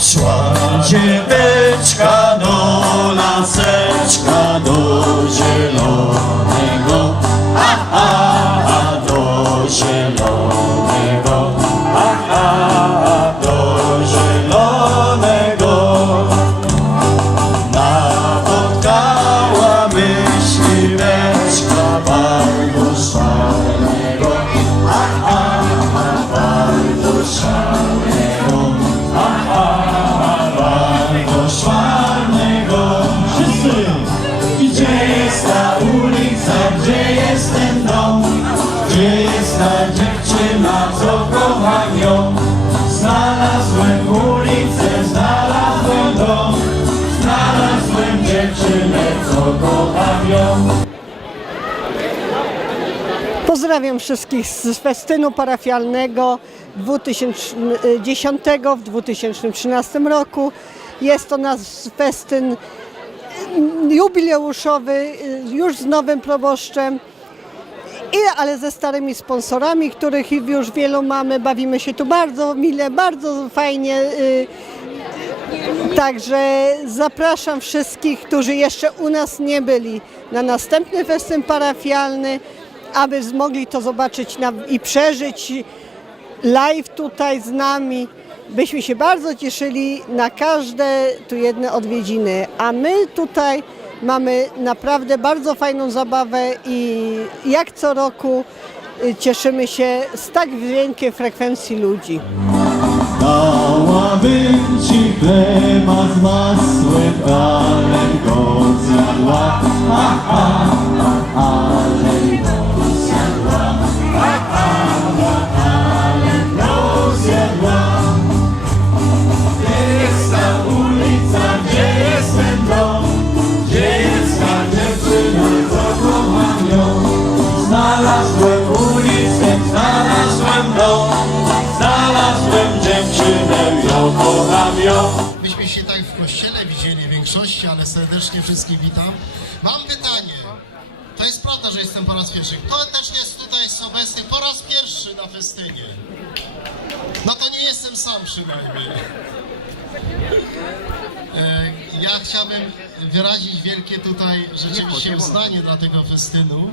Szła dzieweczka do laseczka, do zielonego, Pozdrawiam wszystkich z festynu parafialnego 2010 w 2013 roku. Jest to nasz festyn jubileuszowy, y, już z nowym proboszczem, i, ale ze starymi sponsorami, których już wielu mamy. Bawimy się tu bardzo mile, bardzo fajnie. y, Także zapraszam wszystkich, którzy jeszcze u nas nie byli na następny festyn parafialny, aby mogli to zobaczyć i przeżyć live tutaj z nami. Byśmy się bardzo cieszyli na każde tu jedne odwiedziny, a my tutaj mamy naprawdę bardzo fajną zabawę i jak co roku y, cieszymy się z tak wielkiej frekwencji ludzi. Dałabym ci chleba z masłem, ale go zjadła, Myśmy się tak w kościele widzieli w większości, ale serdecznie wszystkich witam. Mam pytanie. To jest prawda, że jestem po raz pierwszy. Kto też jest tutaj z obecnych po raz pierwszy na festynie? No to nie jestem sam przynajmniej. E, Ja chciałbym wyrazić wielkie tutaj rzeczywiście uznanie dla tego festynu.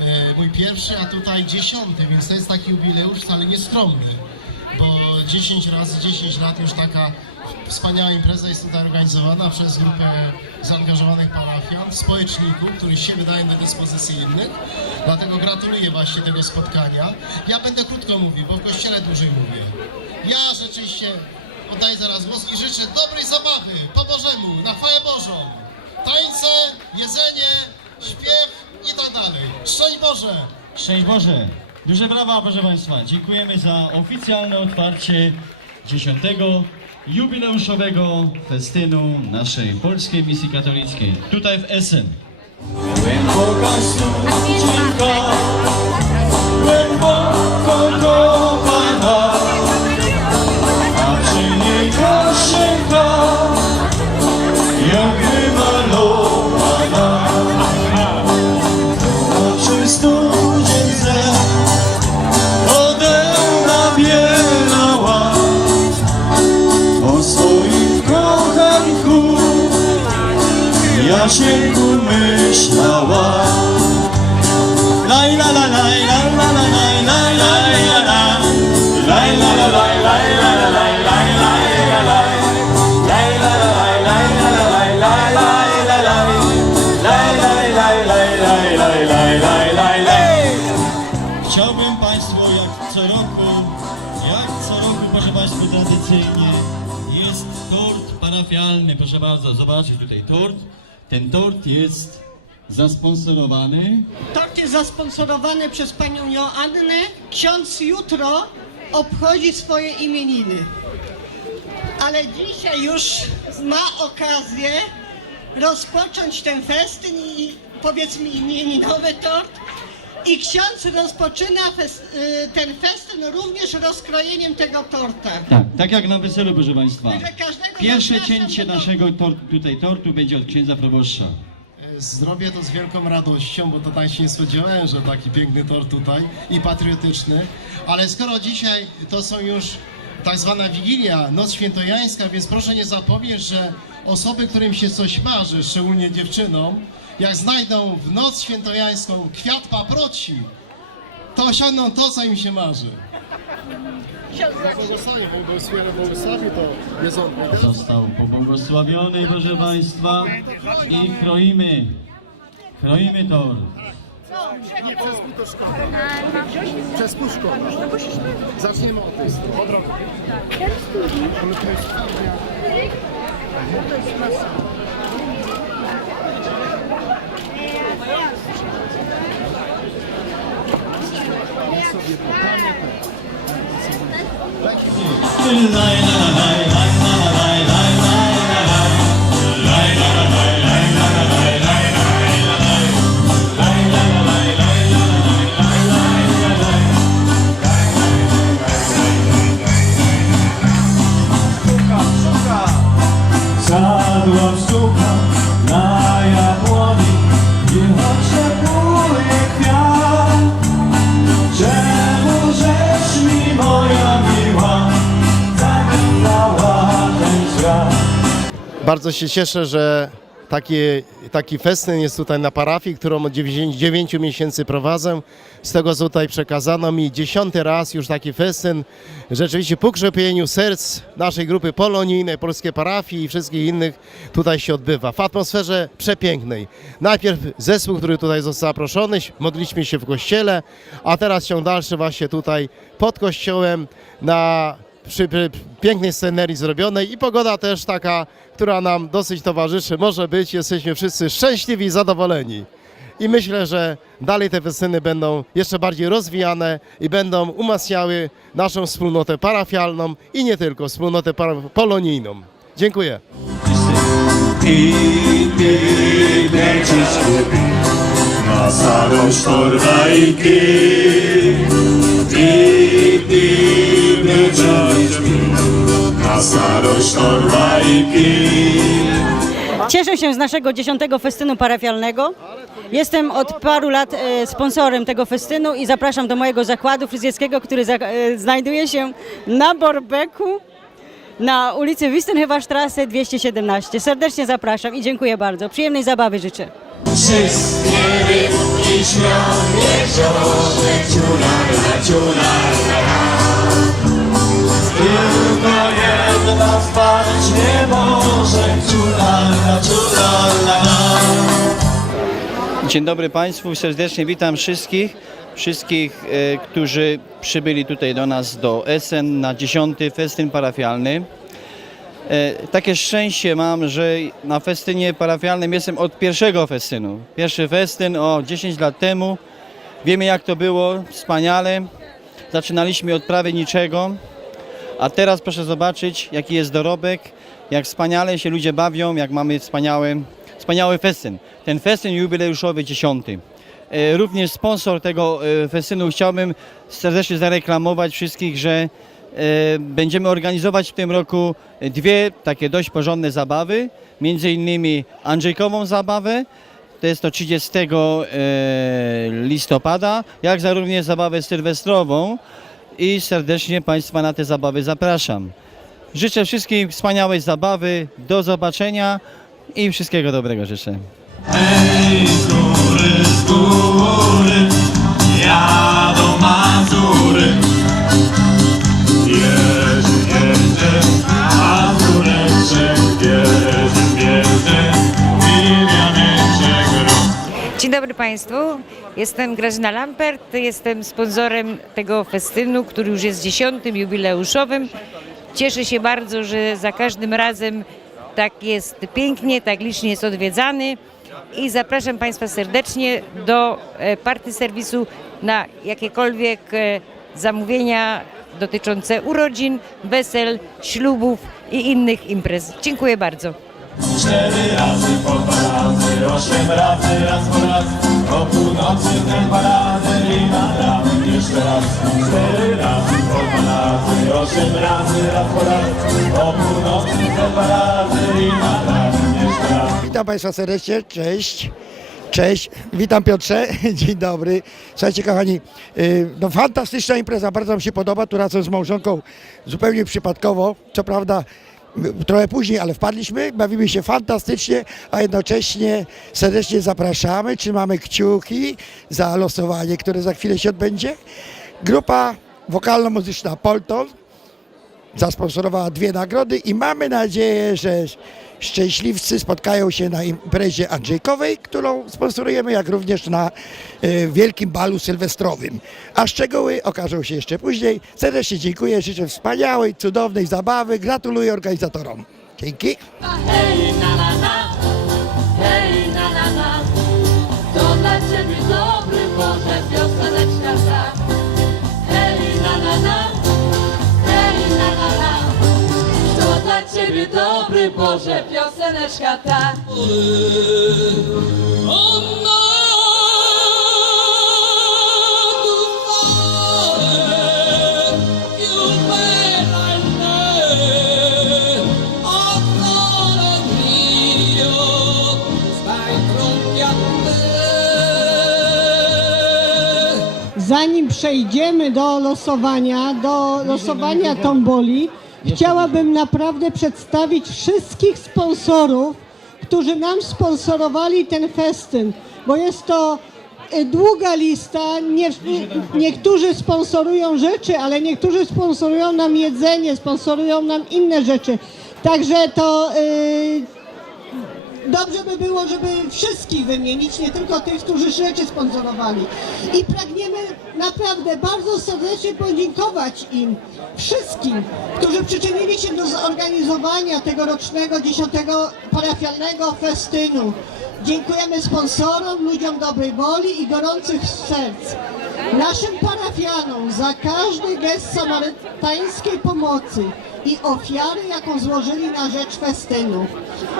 E, Mój pierwszy, a tutaj dziesiąty, więc to jest taki jubileusz wcale nieskromny, bo 10 razy 10 lat już taka wspaniała impreza jest tutaj organizowana przez grupę zaangażowanych parafian, społeczników, których się wydają do dyspozycji innych. Dlatego gratuluję właśnie tego spotkania. Ja będę krótko mówił, bo w kościele dłużej mówię. Ja rzeczywiście oddaję zaraz głos i życzę dobrej zabawy po Bożemu, na chwałę Bożą. Tańce, jedzenie, śpiew i tak dalej. Szczęść Boże! Szczęść Boże! Duże brawa, proszę Państwa. Dziękujemy za oficjalne otwarcie 10. jubileuszowego festynu naszej polskiej misji katolickiej. Tutaj w Essen. Głęboka studzinka, głęboko kochana, tradycyjnie jest tort parafialny, proszę bardzo, zobaczcie tutaj tort. Ten tort jest zasponsorowany Tort jest zasponsorowany przez panią Joannę. Ksiądz jutro obchodzi swoje imieniny. Ale dzisiaj już ma okazję rozpocząć ten festyn i powiedzmy imieninowy tort. I ksiądz rozpoczyna fes- y, ten festyn również rozkrojeniem tego torta. Tak, tak jak na weselu, proszę Państwa. Pierwsze cięcie naszego tortu, tutaj tortu będzie od księdza proboszcza. Zrobię to z wielką radością, bo to tak się nie spodziewałem, że taki piękny tort tutaj i patriotyczny. Ale skoro dzisiaj to są już tak zwana Wigilia, Noc Świętojańska, więc proszę nie zapomnieć, że osoby, którym się coś marzy, szczególnie dziewczynom, jak znajdą w Noc Świętojańską kwiat paproci, to osiągną to, co im się marzy. Został pobłogosławiony, proszę Państwa, i kroimy, kroimy tort. Przez pół szkoły. Zaczniemy od tej strony. Od rogu. Ale to jest My sobie podamy to. Bardzo się cieszę, że taki, taki festyn jest tutaj na parafii, którą od 9 miesięcy prowadzę. Z tego, co tutaj przekazano mi, dziesiąty raz już taki festyn. Rzeczywiście po krzepieniu serc naszej grupy polonijnej, polskiej parafii i wszystkich innych tutaj się odbywa. W atmosferze przepięknej. Najpierw zespół, który tutaj został zaproszony, modliśmy się w kościele, a teraz ciąg dalszy właśnie tutaj pod kościołem na przy pięknej scenerii zrobionej i pogoda też taka, która nam dosyć towarzyszy. Może być, jesteśmy wszyscy szczęśliwi i zadowoleni. I myślę, że dalej te festyny będą jeszcze bardziej rozwijane i będą umacniały naszą wspólnotę parafialną i nie tylko, wspólnotę polonijną. Dziękuję. Lecisz kupi na starość torba i. Cieszę się z naszego dziesiątego festynu parafialnego. Jestem od paru lat e, sponsorem tego festynu i zapraszam do mojego zakładu fryzjerskiego, który e, znajduje się na Borbeku na ulicy Wistenhywa-Strasse 217. Serdecznie zapraszam i dziękuję bardzo. Przyjemnej zabawy życzę. Wszystkie rybki śmią, niech ciągle ciularla, jedna spać nie może, ciularla, ciularla. Dzień dobry Państwu, serdecznie witam wszystkich, wszystkich, e, którzy przybyli tutaj do nas do Essen na 10. festyn parafialny. E, takie szczęście mam, że na festynie parafialnym jestem od pierwszego festynu. Pierwszy festyn o 10 lat temu. Wiemy jak to było, wspaniale. Zaczynaliśmy od prawie niczego, a teraz proszę zobaczyć jaki jest dorobek, jak wspaniale się ludzie bawią, jak mamy wspaniały, wspaniały festyn. Ten festyn jubileuszowy 10. E, Również sponsor tego e, festynu chciałbym serdecznie zareklamować wszystkich, że e, będziemy organizować w tym roku dwie takie dość porządne zabawy, między innymi Andrzejkową zabawę, to jest to 30 e, listopada, jak za również zabawę sylwestrową i serdecznie Państwa na te zabawy zapraszam. Życzę wszystkim wspaniałej zabawy, do zobaczenia i wszystkiego dobrego życzę. Hej, z góry, z góry, jadą Mazury. Dzień dobry Państwu, jestem Grażyna Lampert, jestem sponsorem tego festynu, który już jest dziesiątym jubileuszowym. Cieszę się bardzo, że za każdym razem tak jest pięknie, tak licznie jest odwiedzany i zapraszam Państwa serdecznie do e, party serwisu na jakiekolwiek e, zamówienia dotyczące urodzin, wesel, ślubów i innych imprez. Dziękuję bardzo. Cztery razy po dwa razy, osiem razy, raz po raz. O północy te dwa razy i nad ranem jeszcze raz. Cztery razy po dwa razy, osiem razy, raz po raz. O północy te dwa razy i nad ranem jeszcze raz. Witam Państwa serdecznie, cześć. Cześć, witam Piotrze, dzień dobry. Słuchajcie kochani, y, no fantastyczna impreza, bardzo mi się podoba, tu razem z małżonką zupełnie przypadkowo, co prawda trochę później, ale wpadliśmy, bawimy się fantastycznie, a jednocześnie serdecznie zapraszamy, trzymamy kciuki za losowanie, które za chwilę się odbędzie. Grupa wokalno-muzyczna Polton zasponsorowała dwie nagrody i mamy nadzieję, że szczęśliwcy spotkają się na imprezie Andrzejkowej, którą sponsorujemy, jak również na e, wielkim balu sylwestrowym. A szczegóły okażą się jeszcze później. Serdecznie dziękuję, życzę wspaniałej, cudownej zabawy. Gratuluję organizatorom. Dzięki. Ciebie dobry Boże pioseneczka ta. Zanim przejdziemy do losowania, do losowania tomboli, chciałabym naprawdę przedstawić wszystkich sponsorów, którzy nam sponsorowali ten festyn, bo jest to y, długa lista. Nie, niektórzy sponsorują rzeczy, ale niektórzy sponsorują nam jedzenie, sponsorują nam inne rzeczy. Także to y, Dobrze by było, żeby wszystkich wymienić, nie tylko tych, którzy rzeczy sponsorowali. I pragniemy naprawdę bardzo serdecznie podziękować im, wszystkim, którzy przyczynili się do zorganizowania tegorocznego 10 parafialnego festynu. Dziękujemy sponsorom, ludziom dobrej woli i gorących serc. Naszym parafianom za każdy gest samarytańskiej pomocy i ofiary, jaką złożyli na rzecz festynu.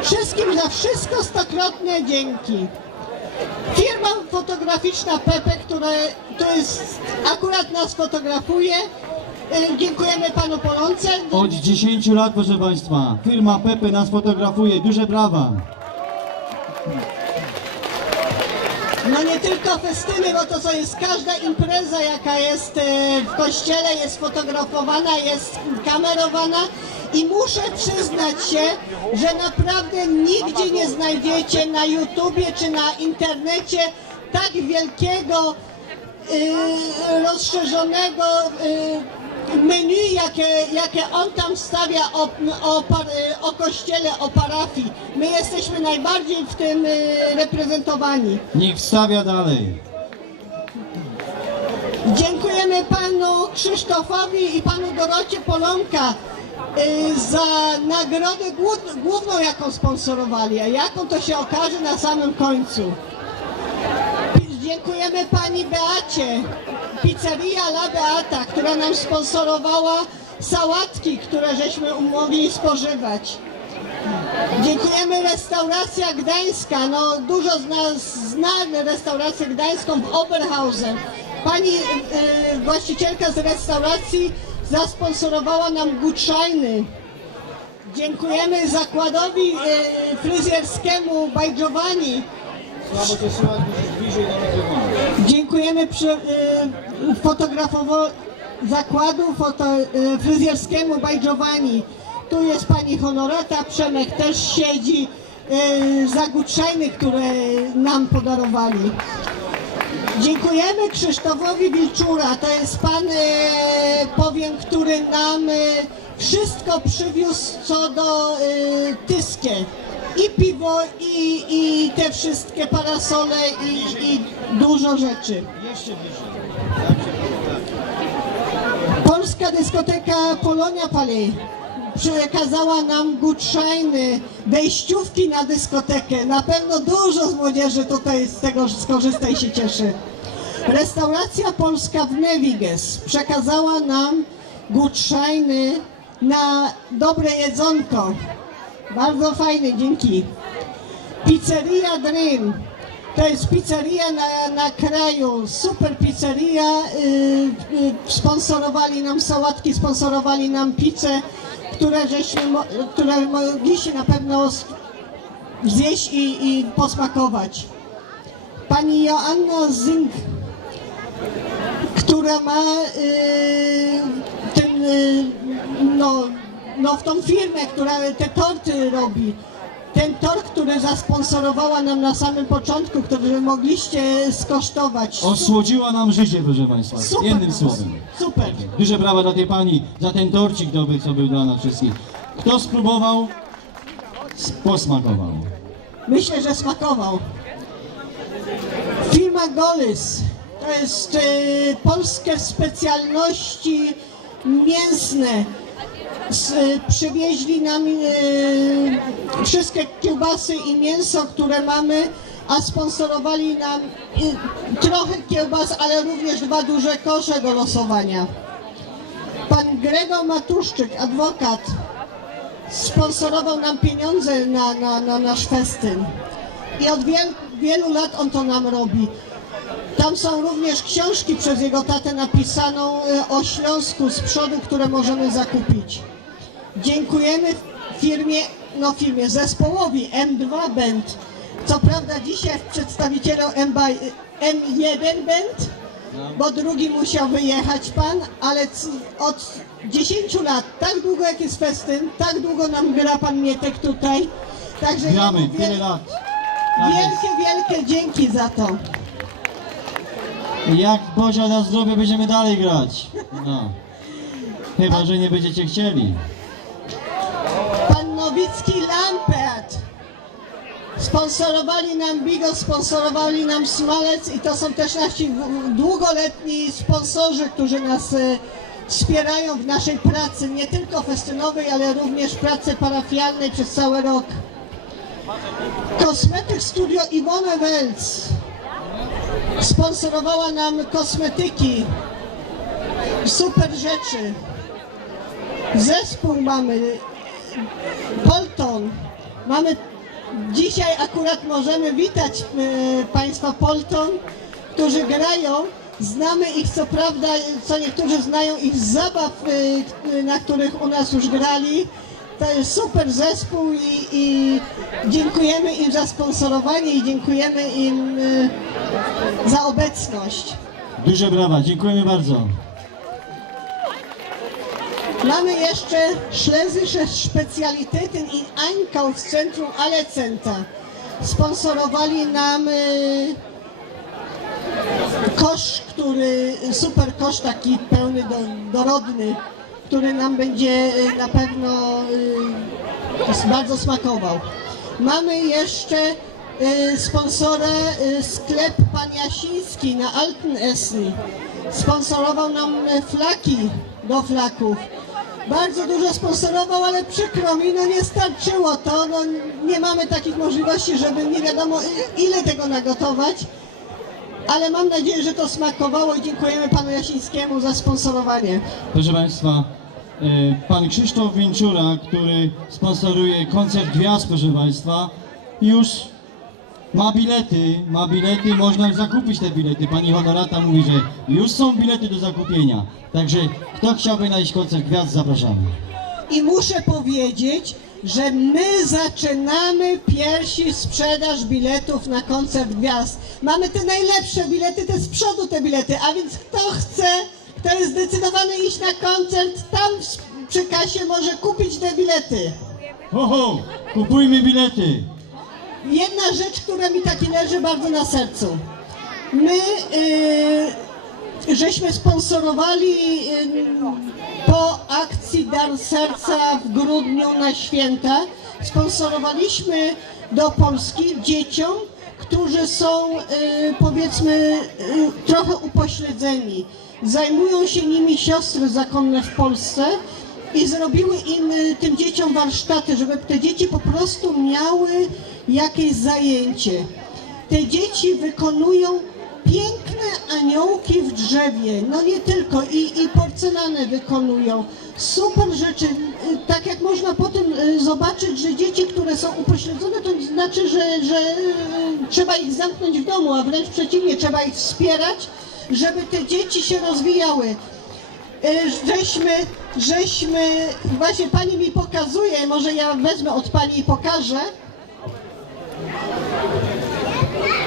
Wszystkim za wszystko stokrotne dzięki. Firma fotograficzna Pepe, która to jest, akurat nas fotografuje. E, Dziękujemy panu Polonce. Od 10 lat, proszę Państwa, firma Pepe nas fotografuje. Duże brawa. No nie tylko festyny, bo to co jest każda impreza, jaka jest e, w kościele, jest fotografowana, jest kamerowana i muszę przyznać się, że naprawdę nigdzie nie znajdziecie na YouTubie czy na internecie tak wielkiego, y, rozszerzonego y, menu, jakie, jakie on tam stawia o, o, par, o kościele, o parafii. My jesteśmy najbardziej w tym y, reprezentowani. Niech wstawia dalej. Dziękujemy panu Krzysztofowi i panu Dorocie Polonka y, za nagrodę głó- główną, jaką sponsorowali, a jaką to się okaże na samym końcu. Dziękujemy pani Beacie, pizzeria La Beata, która nam sponsorowała sałatki, które żeśmy mogli spożywać. Dziękujemy restauracja Gdańska. No, dużo z nas zna restaurację gdańską w Oberhausen. Pani y, właścicielka z restauracji zasponsorowała nam guczajny. Dziękujemy zakładowi y, fryzjerskiemu by Giovanni. Dziękujemy przy, y, fotografowo zakładu foto, y, fryzjerskiemu Giovanni. Tu jest pani Honorata, Przemek też siedzi y, za gutrzajny, które nam podarowali. Dziękujemy Krzysztofowi Wilczura. To jest pan, e, powiem, który nam e, wszystko przywiózł co do e, Tyskie. I piwo, i, i te wszystkie parasole, i, i dużo rzeczy. Polska dyskoteka Polonia Palais przekazała nam gutrzajny, wejściówki na dyskotekę. Na pewno dużo z młodzieży tutaj z tego skorzysta i się cieszy. Restauracja Polska w Neviges przekazała nam gutrzajny na dobre jedzonko. Bardzo fajny, dzięki. Pizzeria Dream. To jest pizzeria na, na kraju, super pizzeria. Y, y, sponsorowali nam sałatki, sponsorowali nam pizzę, które, żeśmy, które mogliście na pewno zjeść i, i posmakować. pani Joanna Zink, która ma y, ten, y, no, no w tą firmę, która te torty robi. Ten tort, który zasponsorowała nam na samym początku, który mogliście skosztować. Osłodziła nam życie, proszę Państwa. Super. Jednym słowem. Super. Duże brawa dla tej pani, za ten torcik dobry, co był dla nas wszystkich. Kto spróbował, posmakował. Myślę, że smakował. Firma Golys to jest e, polskie specjalności mięsne. E, przywieźli nam e, wszystkie kiełbasy i mięso, które mamy, a sponsorowali nam e, trochę kiełbas, ale również dwa duże kosze do losowania. Pan Gregor Matuszczyk, adwokat, sponsorował nam pieniądze na, na, na nasz festyn. I od wiel, wielu lat on to nam robi. Tam są również książki przez jego tatę napisaną o Śląsku z przodu, które możemy zakupić. Dziękujemy firmie, no firmie, zespołowi M2 Band. Co prawda dzisiaj przedstawicielom M2 M1 Band, bo drugi musiał wyjechać pan, ale od 10 lat, tak długo jak jest festyn, tak długo nam gra pan Mietek tutaj. Także Gramy, wiel- lat. Tak wielkie, wielkie dzięki za to. Jak Bozia da zdrowie, będziemy dalej grać. No. Chyba, że nie będziecie chcieli. Nowicki Lampert. Sponsorowali nam Bigo, sponsorowali nam Smalec i to są też nasi długoletni sponsorzy, którzy nas e, wspierają w naszej pracy, nie tylko festynowej, ale również pracy parafialnej przez cały rok. Kosmetyk Studio Iwone Welc sponsorowała nam kosmetyki. Super rzeczy. Zespół mamy, Polton. Mamy dzisiaj akurat możemy witać e, Państwa Polton, którzy grają. Znamy ich co prawda, co niektórzy znają ich z zabaw, e, na których u nas już grali. To jest super zespół i, i dziękujemy im za sponsorowanie i dziękujemy im e, za obecność. Duże brawa, dziękujemy bardzo. Mamy jeszcze Schlesische Spezialitäten in Einkaufszentrum Alecenta. Sponsorowali nam y, kosz, który, super kosz taki pełny, do, dorodny, który nam będzie y, na pewno y, bardzo smakował. Mamy jeszcze sponsora sklep Pan Jasiński na Altenessen. Sponsorował nam flaki do flaków. Bardzo dużo sponsorował, ale przykro mi, no nie starczyło to. No, nie mamy takich możliwości, żeby nie wiadomo i- ile tego nagotować. Ale mam nadzieję, że to smakowało i dziękujemy panu Jasińskiemu za sponsorowanie. Proszę Państwa, e, pan Krzysztof Winczura, który sponsoruje koncert gwiazd, proszę Państwa, już ma bilety, ma bilety, można zakupić te bilety. Pani Honorata mówi, że już są bilety do zakupienia. Także kto chciałby na iść koncert gwiazd, zapraszamy. I muszę powiedzieć, że my zaczynamy pierwsi sprzedaż biletów na koncert gwiazd. Mamy te najlepsze bilety, te z przodu te bilety, a więc kto chce, kto jest zdecydowany iść na koncert, tam przy kasie może kupić te bilety. Ho, ho, kupujmy bilety. Jedna rzecz, która mi taki leży bardzo na sercu. My y, żeśmy sponsorowali y, po akcji Dar Serca w grudniu na święta. Sponsorowaliśmy do Polski dzieciom, którzy są y, powiedzmy y, trochę upośledzeni. Zajmują się nimi siostry zakonne w Polsce i zrobiły im, y, tym dzieciom warsztaty, żeby te dzieci po prostu miały jakieś zajęcie. Te dzieci wykonują piękne aniołki w drzewie, no nie tylko, i, i porcelanę wykonują. Super rzeczy, Y, tak jak można potem y, zobaczyć, że dzieci, które są upośledzone, to nie znaczy, że, że y, trzeba ich zamknąć w domu, a wręcz przeciwnie, trzeba ich wspierać, żeby te dzieci się rozwijały. Żeśmy, żeśmy, właśnie pani mi pokazuje, może ja wezmę od pani i pokażę.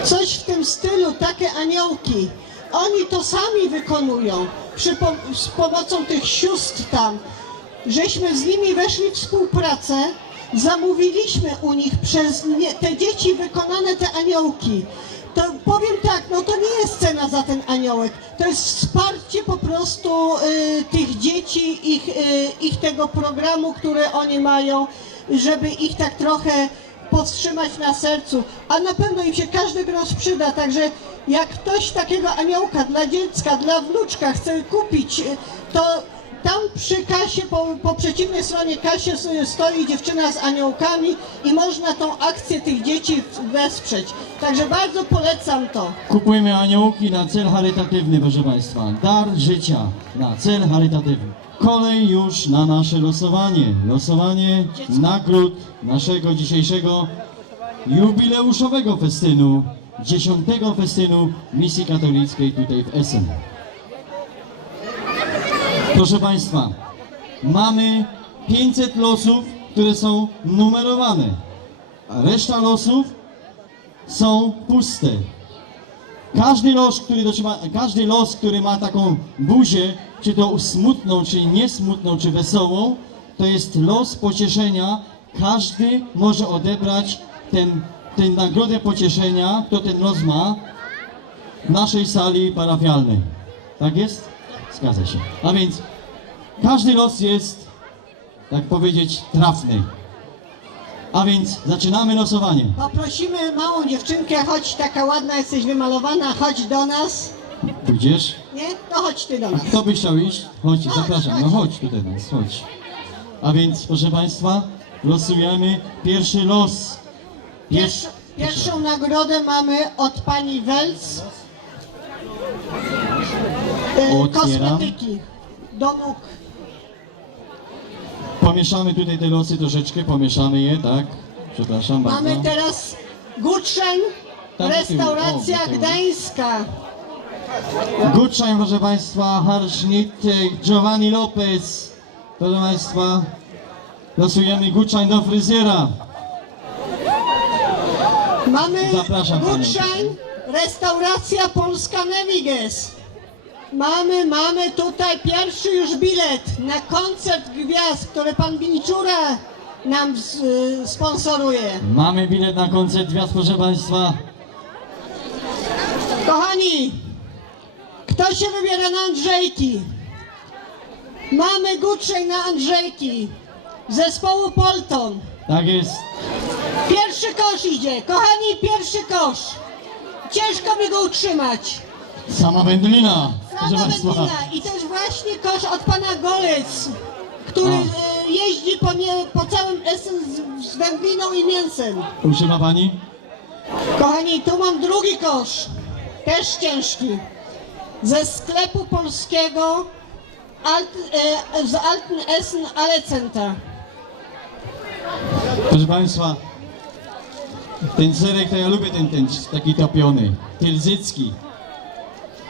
Coś w tym stylu, takie aniołki. Oni to sami wykonują przy po, z pomocą tych sióstr tam. Żeśmy z nimi weszli w współpracę, zamówiliśmy u nich przez nie, te dzieci wykonane te aniołki. To powiem tak, no to nie jest cena za ten aniołek, to jest wsparcie po prostu y, tych dzieci, ich, y, ich tego programu, który oni mają, żeby ich tak trochę powstrzymać na sercu, a na pewno im się każdy grosz przyda, także jak ktoś takiego aniołka dla dziecka, dla wnuczka chce kupić, y, to tam przy kasie, po, po przeciwnej stronie kasie stoi dziewczyna z aniołkami i można tą akcję tych dzieci wesprzeć. Także bardzo polecam to. Kupujemy aniołki na cel charytatywny, proszę Państwa. Dar życia na cel charytatywny. Kolej już na nasze losowanie. Losowanie nagród naszego dzisiejszego jubileuszowego festynu, dziesiątego festynu Misji Katolickiej tutaj w Essen. Proszę Państwa, mamy 500 losów, które są numerowane, a reszta losów są puste. Każdy los, który każdy los, który ma taką buzię, czy to smutną, czy niesmutną, czy wesołą, to jest los pocieszenia. Każdy może odebrać ten, tę nagrodę pocieszenia, kto ten los ma, w naszej sali parafialnej. Tak jest? Zgadza się. A więc każdy los jest, tak powiedzieć, trafny. A więc zaczynamy losowanie. Poprosimy małą dziewczynkę, chodź taka ładna, jesteś wymalowana, chodź do nas. Pójdziesz? Nie? To chodź ty do nas. Kto by chciał iść? Chodź, zapraszam. No chodź tutaj do nas, chodź. A więc, proszę Państwa, losujemy pierwszy los. Pierwszą, pierwszą nagrodę mamy od pani Welc. E, Otwieram. Kosmetyki do nóg. Pomieszamy tutaj te losy troszeczkę, pomieszamy je, tak? Przepraszam bardzo. Mamy teraz do tyłu. restauracja O, do tyłu. gdańska. Guczań, proszę Państwa, Harsznik, Giovanni Lopez. Proszę Państwa, losujemy Guczań do fryzjera. Mamy Zapraszam. Gutrzeń, restauracja Polska Neviges. Mamy, mamy tutaj pierwszy już bilet na koncert gwiazd, który pan Winczura nam y, sponsoruje. Mamy bilet na koncert gwiazd, proszę Państwa. Kochani, kto się wybiera na Andrzejki? Mamy Gutrzeń na Andrzejki zespołu Polton. Tak jest. Pierwszy kosz idzie. Kochani, pierwszy kosz. Ciężko mi go utrzymać. Sama wędlina, proszę Sama Państwa. wędlina. I też właśnie kosz od pana Golec, który e, jeździ po, nie, po całym Essen z, z wędliną i mięsem. Utrzyma Pani? Kochani, tu mam drugi kosz, też ciężki, ze sklepu polskiego Alt, e, z Alten Essen Ale Center. Proszę Państwa, ten serek to ja lubię ten, ten taki topiony, tylzycki.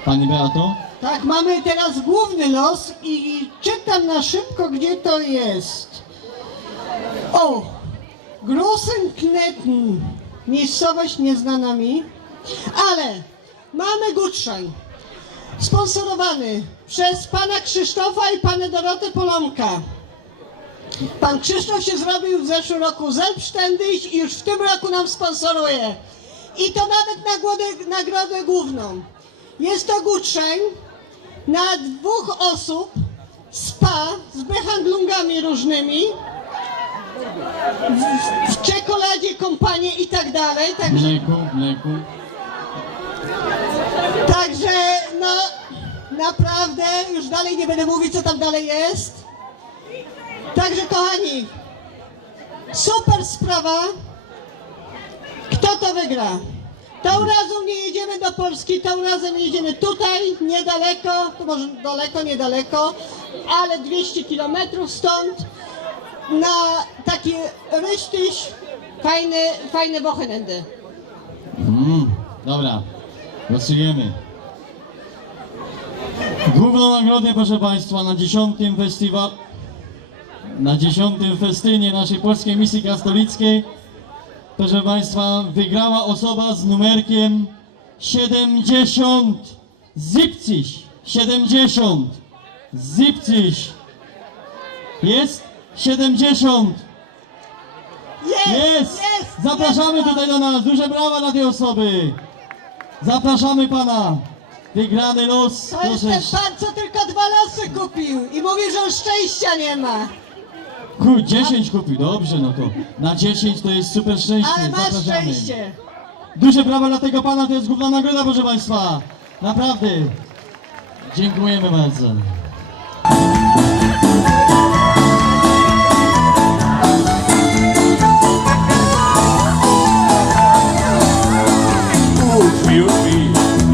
Pani Beato? Tak, mamy teraz główny los i czytam na szybko, gdzie to jest. O, Großenknetten, miejscowość nieznana mi, ale mamy Gutrzeń, sponsorowany przez pana Krzysztofa i panę Dorotę Polomka. Pan Krzysztof się zrobił w zeszłym roku Zelbständig i już w tym roku nam sponsoruje. I to nawet nagrodę, nagrodę główną. Jest to Gutrzeń na dwóch osób, spa z behandlungami różnymi, w, w czekoladzie kompanie i tak dalej. Także, Mleku, mleku. także no naprawdę, już dalej nie będę mówić co tam dalej jest. Także kochani, super sprawa. Kto to wygra? Tą razem nie jedziemy do Polski, tą razem jedziemy tutaj, niedaleko, to może daleko, niedaleko, ale 200 km stąd, na taki rysztyś, fajny, fajne Wochenende. Mm, dobra, losujemy. Główną nagrodę, proszę Państwa, na dziesiątym festiwal, na dziesiątym festynie naszej polskiej misji katolickiej proszę Państwa, wygrała osoba z numerkiem 70. Zipciś. 70. Zipciś. Jest? 70. Jest! Zapraszamy tutaj do nas. Duże brawa dla tej osoby. Zapraszamy pana. Wygrany los. To jest ten pan, co tylko dwa losy kupił i mówi, że on szczęścia nie ma. Ku, 10 kupił. Dobrze, no to na 10 to jest super szczęście. Ale ma Zapraszamy. szczęście. Duże brawa dla tego pana, to jest główna nagroda, proszę Państwa. Naprawdę. Dziękujemy bardzo.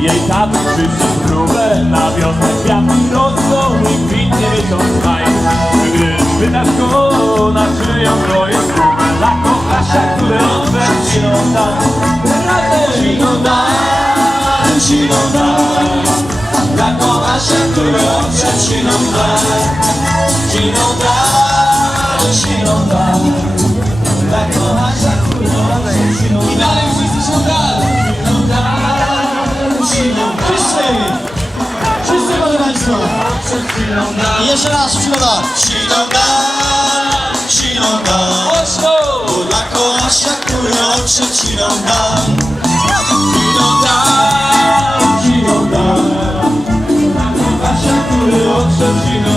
Jej taty przyszedł próbę Na wiosnę. Kwiaty rosną i kwitnie miesiąc maj. Gdy na czyją to jest próbę Dla kochasia, które odwet siną dam Siną dam, siną dam Dla kochasia, które odwet siną dam Siną I jeszcze raz, Shinoda. Shinoda, Shinoda. Dla kołasia, który oczy ci nam da. Shinoda, Shinoda. Dla kołasia, który oczy ci nam da.